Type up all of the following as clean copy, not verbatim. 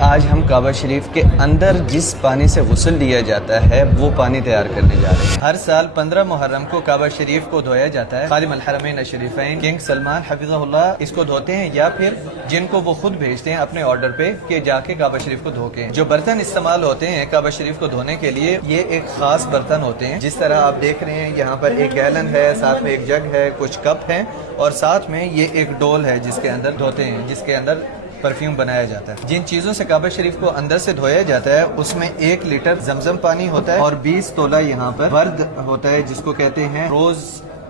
آج ہم کعبہ شریف کے اندر جس پانی سے غسل لیا جاتا ہے وہ پانی تیار کرنے جا رہے ہیں۔ ہر سال 15 محرم کو کعبہ شریف کو دھویا جاتا ہے۔ خادم الحرمین الشریفین کنگ سلمان حفظہ اللہ اس کو دھوتے ہیں، یا پھر جن کو وہ خود بھیجتے ہیں اپنے آرڈر پہ کہ جا کے کعبہ شریف کو دھو کے۔ جو برتن استعمال ہوتے ہیں کعبہ شریف کو دھونے کے لیے، یہ ایک خاص برتن ہوتے ہیں، جس طرح آپ دیکھ رہے ہیں یہاں پر ایک گیلن ہے، ساتھ میں ایک جگ ہے، کچھ کپ ہیں، اور ساتھ میں یہ ایک ڈول ہے جس کے اندر دھوتے ہیں، جس کے اندر پرفیوم بنایا جاتا ہے۔ جن چیزوں سے کعبہ شریف کو اندر سے دھویا جاتا ہے اس میں 1 لیٹر زمزم پانی ہوتا ہے، اور 20 تولہ یہاں پر ورد ہوتا ہے، جس کو کہتے ہیں روز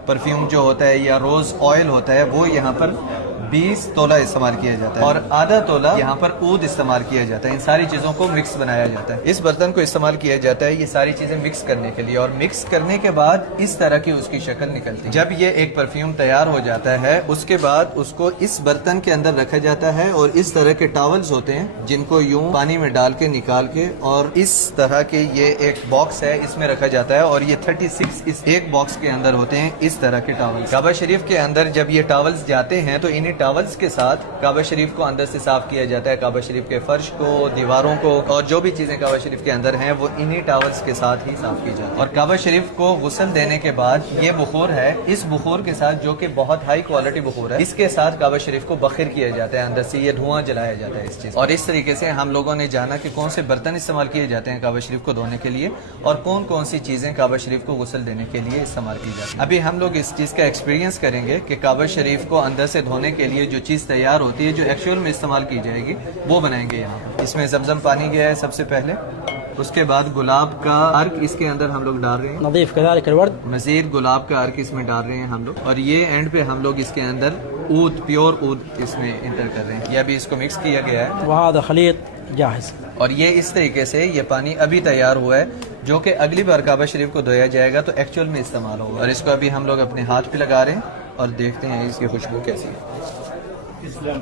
پرفیوم جو ہوتا ہے یا روز آئل ہوتا ہے، وہ یہاں پر 20 تولہ استعمال کیا جاتا ہے، اور آدھا تولہ یہاں پر عود استعمال کیا جاتا ہے۔ ان ساری چیزوں کو مکس بنایا جاتا ہے۔ اس برتن کو استعمال کیا جاتا ہے یہ ساری چیزیں مکس کرنے کے لیے، اور مکس کرنے کے بعد اس طرح کی اس کی شکل نکلتی ہے۔ جب یہ ایک پرفیوم تیار ہو جاتا ہے اس کے بعد اس کو اس برتن کے اندر رکھا جاتا ہے، اور اس طرح کے ٹاولز ہوتے ہیں جن کو یوں پانی میں ڈال کے نکال کے، اور اس طرح کے یہ ایک باکس ہے اس میں رکھا جاتا ہے، اور یہ 36 اس ایک باکس کے اندر ہوتے ہیں اس طرح کے ٹاولز۔ کعبہ شریف کے اندر جب یہ ٹاولز جاتے ہیں تو انہی ٹاولز کے ساتھ کعبہ شریف کو اندر سے صاف کیا جاتا ہے، کعبہ شریف کے فرش کو، دیواروں کو، اور جو بھی چیزیں کعبہ شریف کے اندر ہیں وہ انہی ٹاولز کے ساتھ ہی صاف کی جاتی ہے۔ اور کعبہ شریف کو غسل دینے کے بعد یہ بخور ہے، اس بخور کے ساتھ جو کہ بہت ہائی کوالٹی بخور ہے، اس کے ساتھ کعبہ شریف کو بخیر کیا جاتا ہے، اندر سے یہ دھواں جلایا جاتا ہے اس چیز۔ اور اس طریقے سے ہم لوگوں نے جانا کہ کون سے برتن استعمال کیے جاتے ہیں کعبہ شریف کو دھونے کے لیے، اور کون کون سی چیزیں کعبہ شریف کو غسل دینے کے لیے استعمال کی جاتی ہیں۔ ابھی ہم لوگ اس چیز کا ایکسپیرینس کریں گے کہ کعبہ شریف کو اندر سے دھونے کے لیے جو چیز تیار ہوتی ہے، جو ایکچوئل میں استعمال کی جائے گی، وہ بنائیں گے یہاں پر۔ اس میں زمزم پانی گیا ہے سب سے پہلے، اس کے بعد گلاب کا عرق اس کے اندر ہم لوگ ڈال رہے ہیں، نظیف كذلك الورد، مزید گلاب کا عرق اس میں ڈال رہے ہیں ہم لوگ، اور یہ اینڈ پہ ہم لوگ اس کے اندر عود، پیور عود اس میں انٹر کر رہے ہیں۔ یہ ابھی اس کو مکس کیا گیا ہے، وهذا خليط جاهز. اور یہ اس طریقے سے یہ پانی ابھی تیار ہوا ہے، جو کہ اگلی بار کعبہ شریف کو دھویا جائے گا تو ایکچوئل میں استعمال ہوگا۔ اور اس کو ابھی ہم لوگ اپنے ہاتھ پہ لگا رہے ہیں اور دیکھتے ہیں اس کی خوشبو کیسی ہے،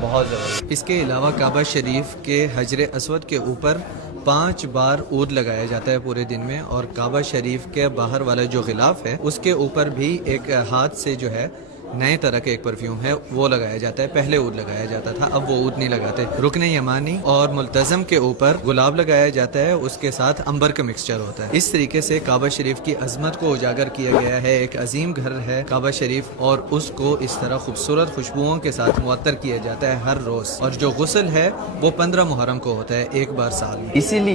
بہت زبردست۔ اس کے علاوہ کعبہ شریف کے حجر اسود کے اوپر 5 بار عود لگایا جاتا ہے پورے دن میں، اور کعبہ شریف کے باہر والا جو غلاف ہے اس کے اوپر بھی ایک ہاتھ سے جو ہے نئے طرح کا ایک پرفیوم ہے وہ لگایا جاتا ہے۔ پہلے عود لگایا جاتا تھا، اب وہ عود نہیں لگاتے۔ رکن یمانی اور ملتزم کے اوپر گلاب لگایا جاتا ہے، اس کے ساتھ عنبر کا مکسچر ہوتا ہے۔ اس طریقے سے کعبہ شریف کی عظمت کو اجاگر کیا گیا ہے۔ ایک عظیم گھر ہے کعبہ شریف، اور اس کو اس طرح خوبصورت خوشبوؤں کے ساتھ معطر کیا جاتا ہے ہر روز، اور جو غسل ہے وہ 15 محرم کو ہوتا ہے، ایک بار سال میں۔ اسی لیے